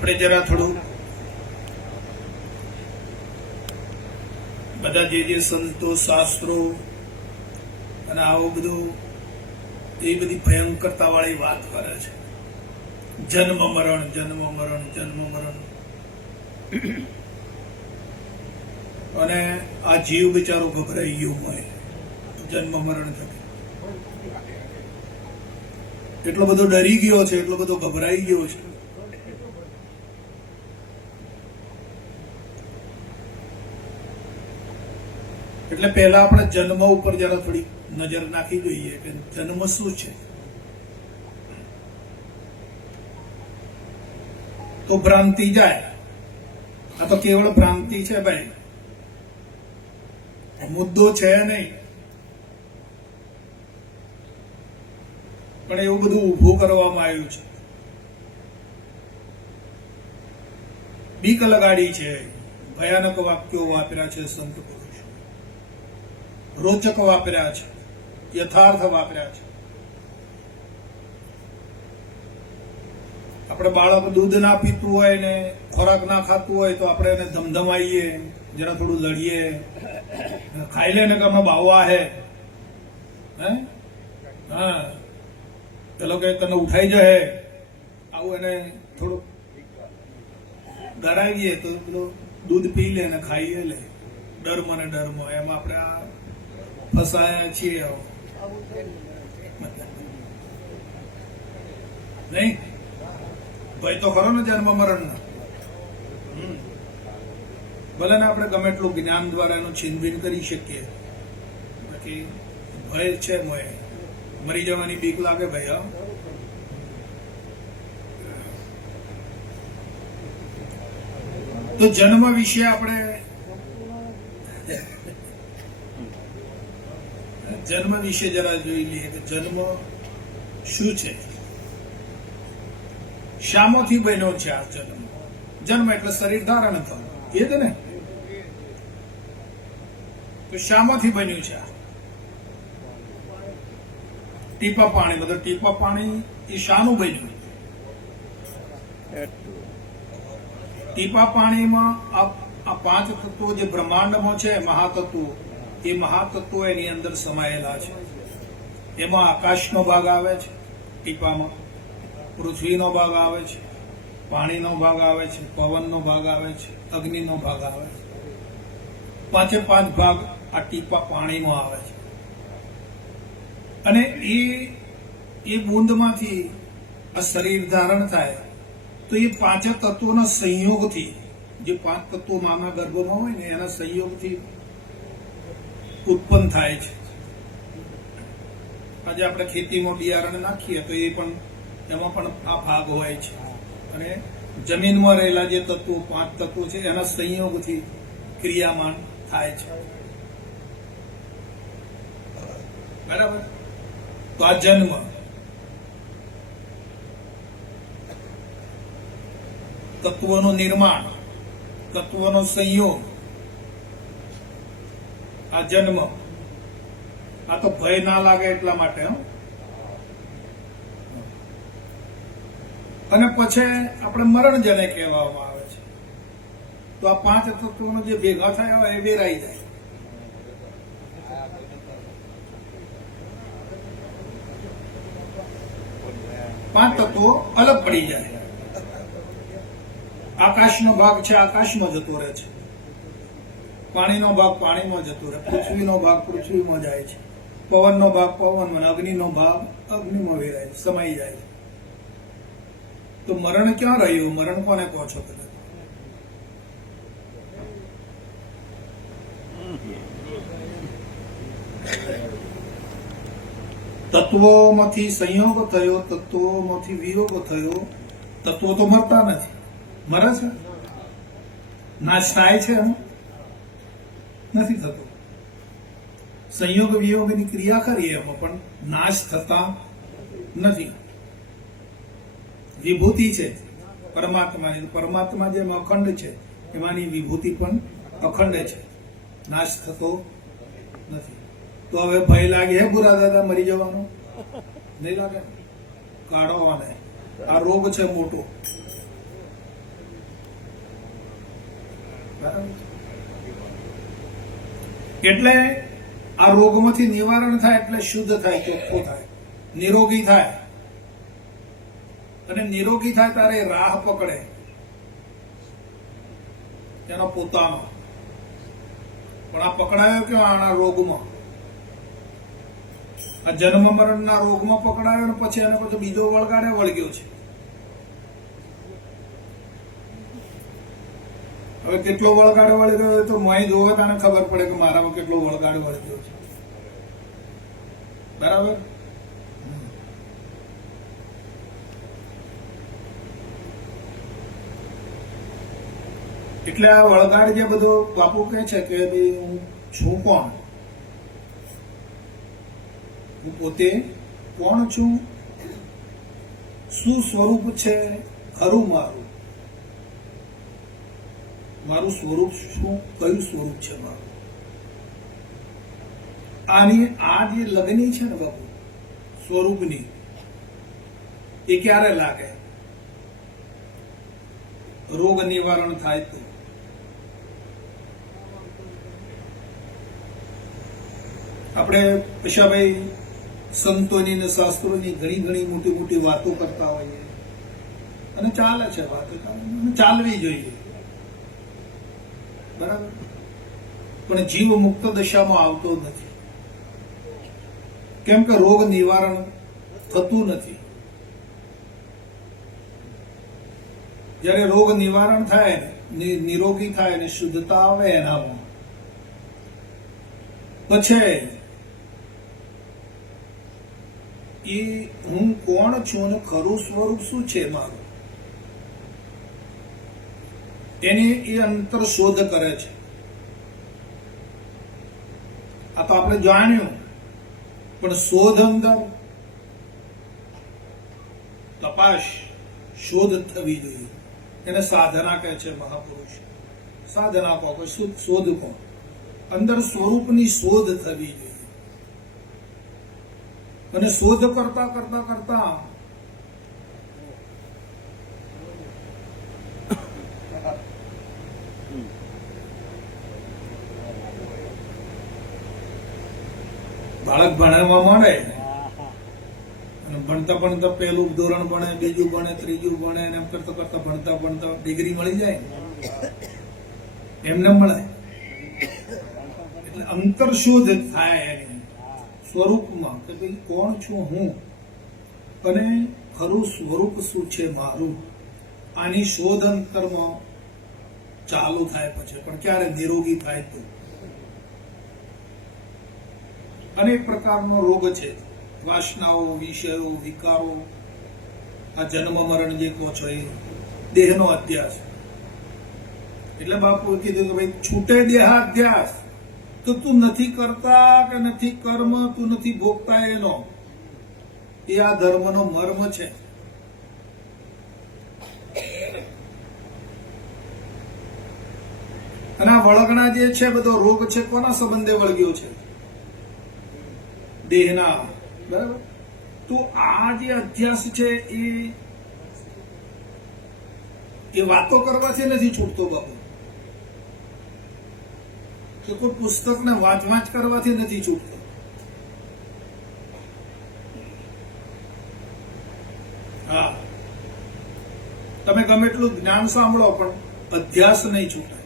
આપણે જરા થોડું બધા જે સંતો શાસ્ત્રો અને આવું બધું એ બધી ભયંકરતા વાળી વાત કરે છે. જન્મ મરણ જન્મ મરણ જન્મ મરણ, અને આ જીવ બિચારો ગભરાઈ ગયો હોય જન્મ મરણ થકી, એટલો બધો ડરી ગયો છે, એટલો બધો ગભરાઈ ગયો છે. એટલે પહેલા આપણે જન્મ ઉપર જરા થોડી નજર નાખી જોઈએ કે જન્મ શું છે. તો ભ્રાંતિ જાય. આ તો કેવળ ભ્રાંતિ છે ભાઈ, મુદ્દો છે નહીં. પણ એવું બધું ઊભું કરવામાં આવ્યું છે, બીક લગાડી છે, ભયાનક વાક્યો વાપર્યા છે સંત પુરુષો, રોચક વાપર્યા છે, યથાર્થ વાપર્યા છે. આપણે બાળક દૂધ ના પીતું હોય ને ખોરાક ના ખાતું હોય તો આપણે એને ધમધમાઈએ, જરા થોડું લડીએ, ખાઈ લે ને કે અમે બાવા હે, હા પેલો કે તને ઉઠાઈ જાય, આવું એને થોડું ડરાવીએ તો પેલો દૂધ પી લે ને ખાઈએ લે. ડરમાં ને ડરમાં એમાં આપણે આ ફસાયા છીએ નહીં. ભય તો ખરો ને જન્મ મરણ નો. ભલે ને આપણે ગમે એટલું જ્ઞાન દ્વારા એનું છીનભીન કરી શકીએ, બાકી ભય છે. મોય મરી જવાની બીક લાગે ભાઈ. હા, તો જન્મ વિશે આપણે જન્મ વિશે જરા જોઈ લઈએ કે જન્મ શું છે, શામાંથી બન્યો છે આ જન્મ. જન્મ એટલે શરીર ધારણ થવું, એ જ ને. તો શામાંથી બન્યું છે? ટીપા પાણી, મતલબ ટીપા પાણી એ શાનું બન્યું? ટીપા પાણીમાં આ પાંચ તત્વો જે બ્રહ્માંડમાં છે, મહાતત્વો, એ મહાતત્વો એની અંદર સમાયેલા છે. એમાં આકાશનો ભાગ આવે છે ટીપામાં, પૃથ્વીનો ભાગ આવે છે, પાણીનો ભાગ આવે છે, પવનનો ભાગ આવે છે, અગ્નિનો ભાગ આવે છે. પાંચે પાંચ ભાગ આ ટીપા પાણીમાં આવે છે. અને એ બૂંદમાંથી આ શરીર ધારણ થાય તો એ પાંચ તત્વોના સંયોગથી, જે પાંચ તત્વો માના ગર્ભમાં હોય ને એના સંયોગથી ઉત્પન્ન થાય છે. આજે આપણે ખેતીમાં બિયારણ નાખીએ તો એ પણ એમાં પણ આ ભાગ હોય છે. અને જમીનમાં રહેલા જે તત્વો, પાંચ તત્વો છે, એના સંયોગથી ક્રિયામાન થાય છે. બરાબર. તો આ જન્મ, તત્વોનું નિર્માણ, તત્વોનો સંયોગ, આ જન્મ. આ તો ભય ના લાગે એટલા માટે. અને પછી આપણે મરણ જેને કહેવામાં આવે છે. તો આ પાંચ તત્વોનો જે ભેગા થયા હોય એ વેરાઈ જાય. પાંચ તત્વો અલગ પડી જાય. આકાશનો ભાગ છે આકાશમાં જતો રહે છે, પાણીનો ભાગ પાણીમાં જતો રહે, પૃથ્વીનો ભાગ પૃથ્વીમાં જાય છે, પવનનો ભાગ પવનમાં, અગ્નિનો ભાગ અગ્નિમાં વેરાય, સમાઈ જાય છે. તો મરણ ક્યાં રહ્યું? મરણ કોને કહો છો તમે? તત્વોમાંથી સંયોગ થયો, તત્વોમાંથી વિયોગ થયો. તત્વો તો મરતા નથી. મરે છે? નાશ થાય છે? નથી થતો. સંયોગ વિયોગની ક્રિયા કરીએ એમાં પણ નાશ થતા નથી. વિભૂતિ છે પરમાત્માની, પરમાત્મા જેમ અખંડ છે એમાંની વિભૂતિ પણ અખંડ છે, નાશ થતો નથી. તો હવે ભય લાગે હે બુરા દાદા મરી જવાનો? નહીં લાગે. કાઢો. આ રોગ છે મોટો. બરાબર. એટલે આ રોગમાંથી નિવારણ થાય એટલે શુદ્ધ થાય, ચોખ્ખું થાય, નિરોગી થાય. અને નિરોગી થાય ત્યારે રાહ પકડે તેનો પોતાનો. પણ આ પકડાયો ક્યાં? આના રોગમાં, આ જન્મ મરણના રોગમાં પકડાયો ને પછી એને પછી બીજો વળગાડે વળગ્યો છે. હવે કેટલો વળગાડે વળગ્યો હોય તો મોય જોવે તને ખબર પડે કે મારામાં કેટલો વળગાડે વળગ્યો છે. બરાબર. એટલે આ વળગાડ જે બધો બાપુ કહે છે કે ભાઈ હું છું કોણ, હું પોતે કોણ છું, શું સ્વરૂપ છે ખરું મારું, મારું સ્વરૂપ શું, કયું સ્વરૂપ છે મારું. આની આ જે લગની છે ને બાપુ સ્વરૂપની, એ ક્યારે લાગે? રોગ નિવારણ થાય તો. આપણે પશાભાઈ સંતોની ને શાસ્ત્રોની ઘણી ઘણી મોટી મોટી વાતો કરતા હોઈએ અને ચાલે છે વાતો, ચાલવી જોઈએ. બરાબર. પણ જીવ મુક્ત દશામાં આવતો નથી. કેમ કે રોગ નિવારણ થતું નથી. જયારે રોગ નિવારણ થાય, નિરોગી થાય ને શુદ્ધતા આવે એનામાં, પછી એ હું કોણ છું અને ખરું સ્વરૂપ શું છે મારું, એની એ અંતર શોધ કરે છે. આ તો આપણે જાણ્યું, પણ શોધ અંદર તપાસ શોધ થવી જોઈએ. એને સાધના કહે છે મહાપુરુષ. સાધના કહો કે શોધ કહો. અંદર સ્વરૂપની શોધ થવી જોઈએ. અને શોધ કરતા કરતા કરતા બાળક ભણવા મળે અને ભણતા ભણતા પહેલું ધોરણ ભણે, બીજું ભણે, ત્રીજું ભણે, એમ કરતા કરતા ભણતા ભણતા ડિગ્રી મળી જાય, એમને મળે. એટલે અંતરશોધ થાય એની સ્વરૂપમાં કે ભાઈ કોણ છું હું અને ખરું સ્વરૂપ શું છે મારું. આની શોધ અંતરમાં ચાલુ થાય પછી. પણ ક્યારે? નિરોગી થાય તો. અનેક પ્રકારનો રોગ છે, વાસનાઓ, વિષયો, વિકારો. આ જન્મ મરણ જે કહો છો એ દેહનો અધ્યાસ. એટલે બાપુએ કીધું કે ભાઈ છૂટે દેહાધ્યાસ તો તું નથી કરતા કે નથી કર્મ, તું નથી ભોગતા એનો. એ આ ધર્મનો મર્મ છે. અને આ વળગણા જે છે બધો રોગ છે, કોના સંબંધે વળગ્યો છે? દેહના. બરાબર. તો આ જે અધ્યાસ છે એ વાતો કરવાથી નથી છૂટતો બાપુ, કે કોઈ પુસ્તકને વાંચ કરવાથી નથી છૂટતો. હા, તમે ગમે એટલું જ્ઞાન સાંભળો પણ અધ્યાસ નહીં છૂટે.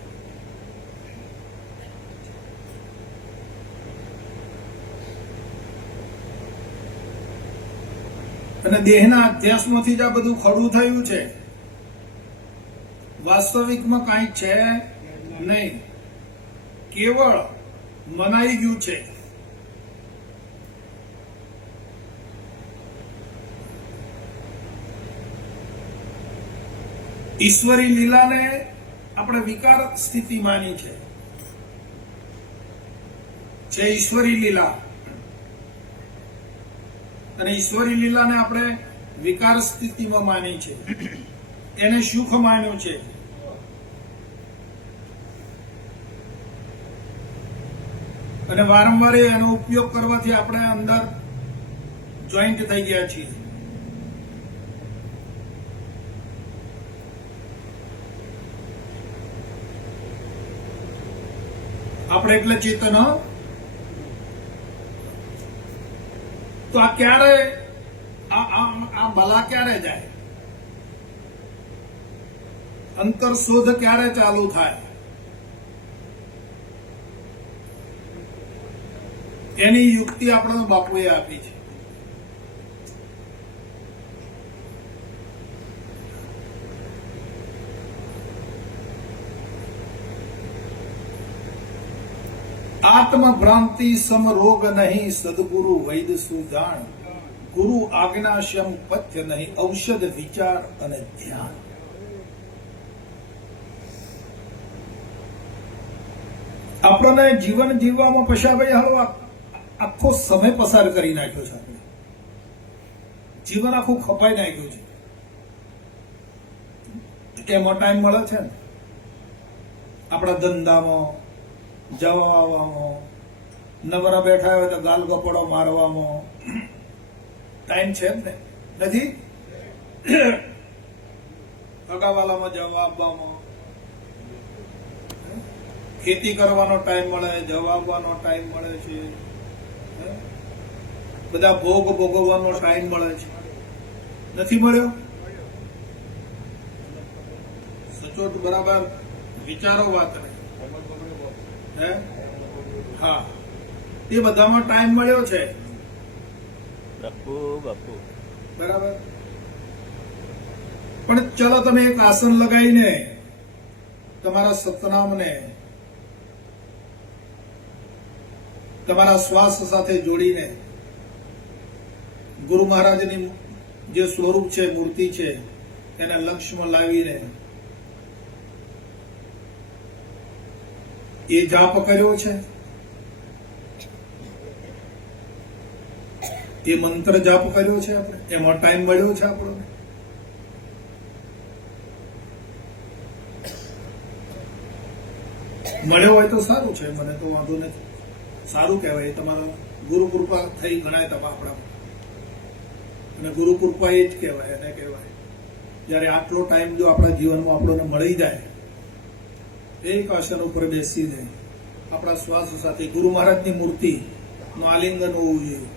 અને દેહના અધ્યાસમાંથી જ આ બધું ખડું થયું છે. વાસ્તવિકમાં કાંઈ છે નહીં, કેવળ મનાઈ ગયું છે. ઈશ્વરી લીલાને આપણે વિકાર સ્થિતિ માની છે ઈશ્વરી લીલા. અને ઈશ્વરી લીલાને આપણે વિકાર સ્થિતિમાં માની છે, એને સુખ માન્યું છે. અને વારંવાર એનો ઉપયોગ કરવાથી આપણે અંદર જોઈન્ટ થઈ ગયા છીએ. આપણે એટલે ચેતન. તો આ ક્યારે આ બલા ક્યારે જાય? અંતર શોધ ક્યારે ચાલુ થાય? એની યુક્તિ આપણને બાપુએ આપી છે. આત્મભ્રાંતિ સમ રોગ નહીં, સદગુરુ વૈદ સુજાણ. ગુરુ આજ્ઞા શ્યમ પથ્ય નહીં, ઔષધ વિચાર અને ધ્યાન. આપણને જીવન જીવવામાં પશાભાઈ હાલો આખો સમય પસાર કરી નાખ્યો છે. આપણે જીવન આખું ખપાઈ નાખ્યું છે. એમાં ટાઈમ મળે છે ને આપણા ધંધામાં, જવા આવવામાં, નવરા બેઠા હોય તો ગાલ ગપડો મારવામાં ટાઈમ છે જ ને? નથી? અગાવાલામાં જવા આપવામાં, ખેતી કરવાનો ટાઈમ મળે, જવા આવવાનો ટાઈમ મળે છે, બધા ભોગ ભોગવવાનો ટાઈમ મળે છે. નથી મળ્યો? સચોટ બરાબર વિચારો વાત ને. હા, એ બધામાં ટાઈમ મળ્યો છે. બરાબર. પણ ચલો તમે એક આસન લગાવીને તમારા સતનામને તમારા શ્વાસ સાથે જોડીને ગુરુ મહારાજની જે સ્વરૂપ છે, મૂર્તિ છે, એને લક્ષ્યમાં લાવીને એ જાપ કર્યો છે, એ મંત્ર જાપ કર્યો છે. આપણે એમાં ટાઈમ મળ્યો છે આપણો? મળ્યો હોય તો સારું છે, મને તો વાંધો નથી. સારું કહેવાય. તમારો ગુરુ કૃપા થઈ ગણાય તમે આપણા. અને ગુરુ કૃપા એ જ કહેવાય, એને કહેવાય જયારે આટલો ટાઈમ જો આપણા જીવનમાં આપણને મળી જાય, એક આસન ઉપર બેસીને આપણા શ્વાસ સાથે ગુરુ મહારાજની મૂર્તિ નું આલિંગન હોવું જોઈએ.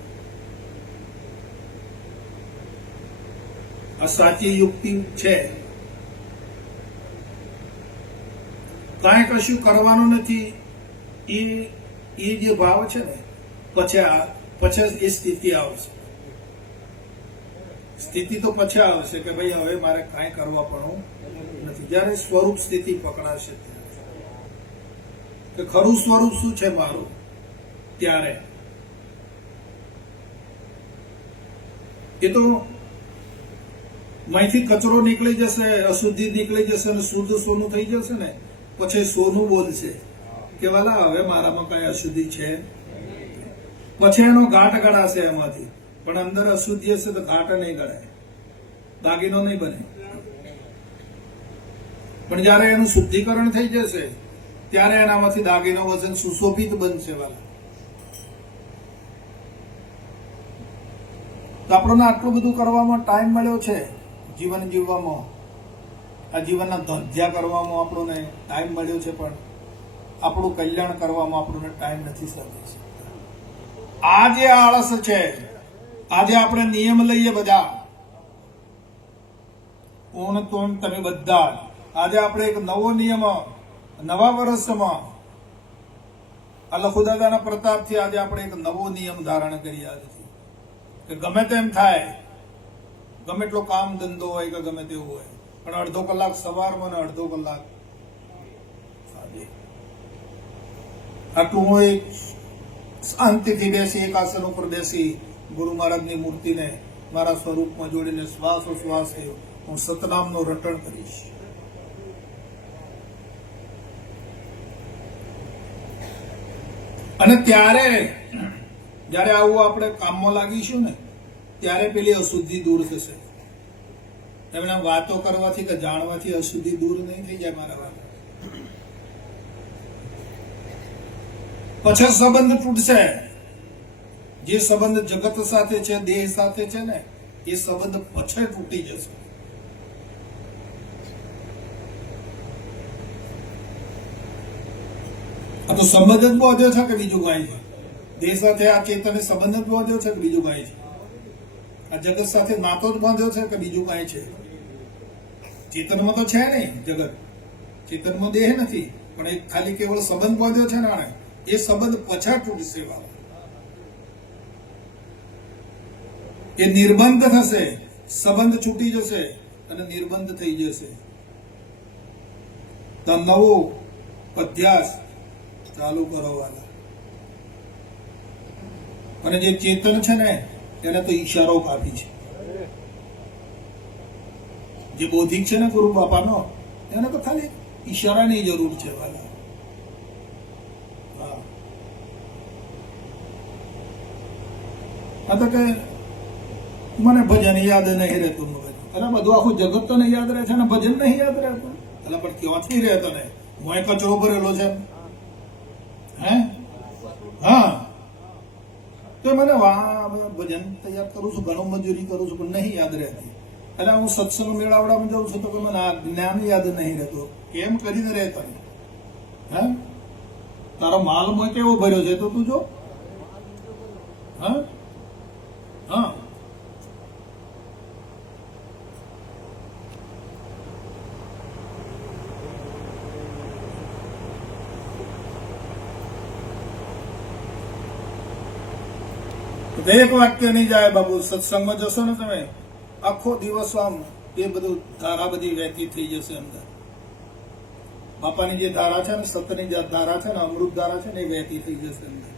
આ સાચી યુક્તિ છે. કાંઈ કશું કરવાનું નથી. એ જે ભાવ છે ને પછી એ સ્થિતિ આવશે. સ્થિતિ તો પછી આવશે કે ભાઈ હવે મારે કાંઈ કરવા પણ નથી. જયારે સ્વરૂપ સ્થિતિ પકડાશે કે ખરું સ્વરૂપ શું છે મારું, ત્યારે એ તો માંથી કચરો નીકળી જશે, અશુદ્ધિ નીકળી જશે અને શુદ્ધ સોનું થઈ જશે ને પછી સોનું બોલશે કે વાલા હવે મારામાં કઈ અશુદ્ધિ છે. પછી એનો ઘાટ ગળાશે એમાંથી. પણ અંદર અશુદ્ધિ હશે તો ઘાટ નહીં ગળાય, દાગીનો નહીં બને. પણ જયારે એનું શુદ્ધિકરણ થઈ જશે ત્યારે એનામાંથી દાગીનો વજન સુશોભિત બનશે. વાલા તો આપણને આટલું બધું કરવામાં ટાઈમ મળ્યો છે. જીવન જીવવામાં, આ જીવનના ધંધ્યા કરવામાં આપણને ટાઈમ મળ્યો છે, પણ આપણું કલ્યાણ કરવામાં આપણને ટાઈમ નથી સાધી શકતા. આ જે આળસ છે, આજે આપણે નિયમ લઈએ બધા, ઓણ તોણ તમે બધા, આજે આપણે એક નવો નિયમ નવા વર્ષમાં અલખુદાદાના પ્રતાપથી આજે આપણે એક નવો નિયમ ધારણ કરી આજથી કે ગમે તેમ થાય, ગમે એટલો કામ ધંધો હોય કે ગમે તેવું હોય, પણ અડધો કલાક સવારમાં ને અડધો કલાક સાંજે આટલું હું એક શાંતિથી બેસી એક આસન ઉપર બેસી ગુરુ મહારાજની મૂર્તિને મારા સ્વરૂપમાં જોડીને શ્વાસોશ્વાસે હું સતનામનું રટણ કરીશ. અને ત્યારે જયારે આવું આપણે કામમાં લાગીશું ને ત્યારે પેલી અશુદ્ધિ દૂર થશે. એમને વાતો કરવાથી કે જાણવાથી અશુદ્ધિ દૂર નહીં થઈ જાય મારા વાત. પછી સંબંધ તૂટશે. જે સંબંધ જગત સાથે છે, દેહ સાથે છે ને, એ સંબંધ પછી તૂટી જશે. આ તો સંબંધ જ બાંધ્યો છે કે બીજું કાંઈ છે? દેહ સાથે આ ચેતને સંબંધ જ બાંધ્યો છે કે બીજું કાંઈ છે? આ જગત સાથે નાતો જ બાંધ્યો છે કે બીજું કાંઈ છે? ચેતનમાં તો છે નહીં જગત, ચેતનમાં દેહ નથી, પણ એક ખાલી કેવળ સંબંધ બાંધ્યો છે ને આણે. એ સંબંધ પછાડ તૂટશે બાબા, એ નિર્બંધ થશે, સંબંધ છૂટી જશે અને નિર્બંધ થઈ જશે. તો નવો અધ્યાસ ચાલુ કરો વાલા. અને જે ચેતન છે ને એને તો ઈશારો કાપી છે. જે બૌદ્ધિક છે ને ગુરુ બાપાનો, એને તો ખાલી ઈશારાની જરૂર છે વાલા. આ તો કે મને ભજન યાદ નહીં રહેતું. અરે બધું આખું જગત તો નહીં યાદ રહે છે ને ભજન નહીં યાદ રહેતું. એટલે પણ ક્યાંથી રહે તને? મોય કચરો ભરેલો છે. હે હા, તો મને ભજન તૈયાર કરું છું, ઘણું મજૂરી કરું છું, પણ નહીં યાદ રહેતી. એટલે હું સત્સંગ મેળાવડામાં જાઉં છું તો કે મને આ જ્ઞાન યાદ નહીં રહેતું. કેમ કરીને રહે તને? હે, તારો માલ મોય કેવો ભર્યો છે તો તું જો. હા હા, એક વાક્ય નહીં જાય બાબુ. સત્સંગમાં જશો ને તમે, આખો દિવસ આમ એ બધું ધારા બધી વહેતી થઈ જશે અંદર. બાપાની જે ધારા છે ને, સતની જે ધારા છે ને, અમૃત ધારા છે ને, એ વહેતી થઈ જશે અંદર.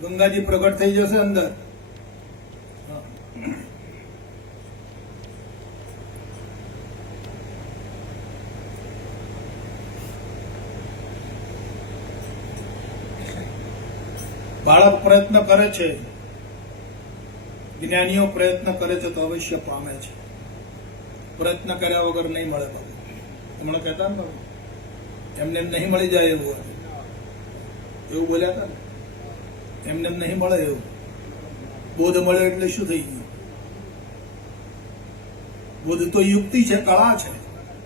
ગંગાજી પ્રગટ થઈ જશે અંદર. બાળક પ્રયત્ન કરે છે, જ્ઞાનીઓ પ્રયત્ન કરે છે તો અવશ્ય પામે છે. પ્રયત્ન કર્યા વગર નહીં મળે બાબુ. હમણાં કહેતા ને બાબુ, એમને એમ નહીં મળી જાય એવું એવું બોલ્યા હતા ને, એમને એમ નહીં મળે એવું. બોધ મળે એટલે શું થઈ ગયું? બોધ તો યુક્તિ છે, કળા છે.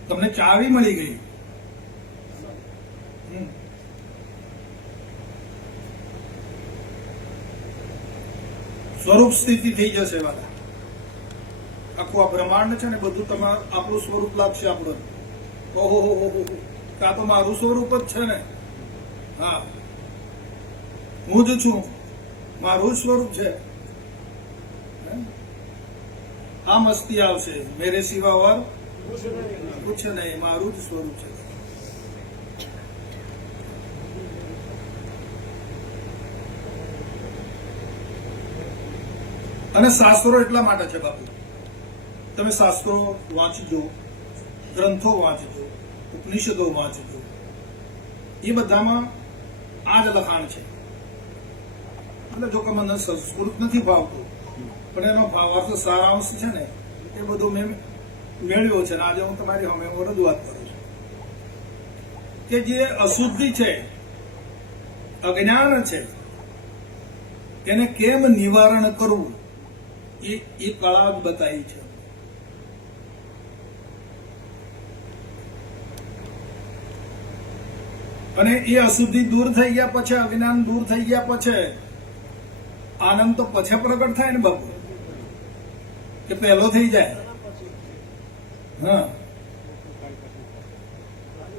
તમને ચાવી મળી ગઈ. સ્વરૂપ સ્થિતિ થઈ જશે વાલા. આખું આ બ્રહ્માંડ છે ને બધું તમારું આપણું સ્વરૂપ લાગશે. આપણું ઓહો હો હો, આ તો મારું સ્વરૂપ જ છે ને. હા, હું જ છું, મારું જ સ્વરૂપ છે. આ મસ્તી આવશે, મેરે સિવા ઓર કુછ નહીં, મારું જ સ્વરૂપ છે. અને શાસ્ત્રો એટલા માટે છે બાપુ. તમે શાસ્ત્રો વાંચજો, ગ્રંથો વાંચજો, ઉપનિષદો વાંચજો. એ બધામાં આ જ લખાણ છે. એટલે જો કે મને સંસ્કૃત નથી ભાવતું, પણ એનો ભાવાર્થ સારાંશ છે ને એ બધું મેં મેળવ્યો છે. આજે હું તમારી સામે રજૂઆત કરું છું કે જે અશુદ્ધિ છે, અજ્ઞાન છે, એને કેમ નિવારણ કરવું એ કળા બતાવી છે. અને એ અશુદ્ધિ દૂર થઈ ગયા પછી, અજ્ઞાન દૂર થઈ ગયા પછી આનંદ તો પછી પ્રગટ થાય ને બાપુ, કે પહેલો થઈ જાય? હા,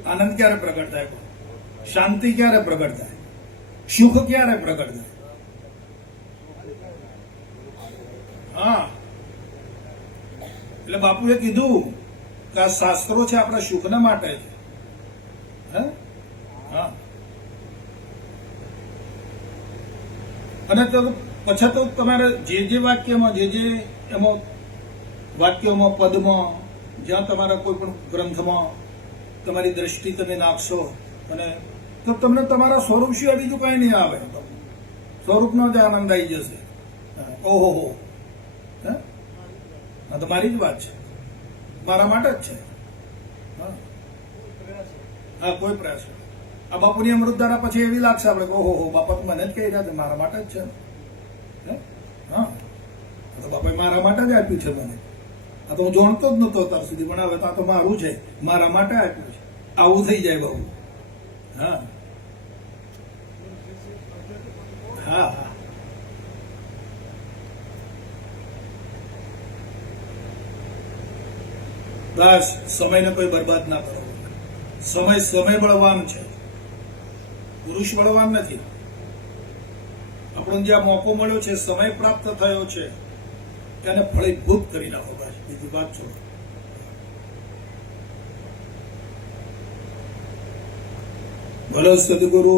આનંદ ક્યારે પ્રગટ થાય? શાંતિ ક્યારે પ્રગટ થાય? સુખ ક્યારે પ્રગટ થાય? હા, એટલે બાપુએ કીધું કે આ શાસ્ત્રો છે આપણા સુખના માટે છે. હા, અને તો પછી તો તમારે જે વાક્યમાં, જે એમાં વાક્યોમાં, પદમાં, જ્યાં તમારા કોઈ પણ ગ્રંથમાં તમારી દ્રષ્ટિ તમે નાખશો અને તો તમને તમારા સ્વરૂપ સિવાય બીજું કઈ નહીં આવે. સ્વરૂપનો જ આનંદ આવી જશે. ઓહો હો, હા, તો મારી જ વાત છે, મારા માટે જ છે. હા, કોઈ પ્રયાસ. આ બાપુની અમૃતધારા પછી એવી લાગશે આપણે, ઓહો હો, બાપા તો મને જ કહી રહ્યા છે, મારા માટે જ છે. હા, તો બાપાએ મારા માટે જ આપ્યું છે મને. આ તો હું જાણતો જ નતો અત્યાર સુધી, પણ હવે તો આ તો મારું છે, મારા માટે આપ્યું છે. આવું થઈ જાય બાબુ. હા, બસ સમયને કોઈ બરબાદ ના કરો. સમય બળવાન છે, પુરુષ બળવાન નથી. આપણને જે આ મોકો મળ્યો છે, સમય પ્રાપ્ત થયો છે, તેને ફળીભૂત કરી નાખો. બસ બીજી વાત છોડો. બોલો સદગુરુ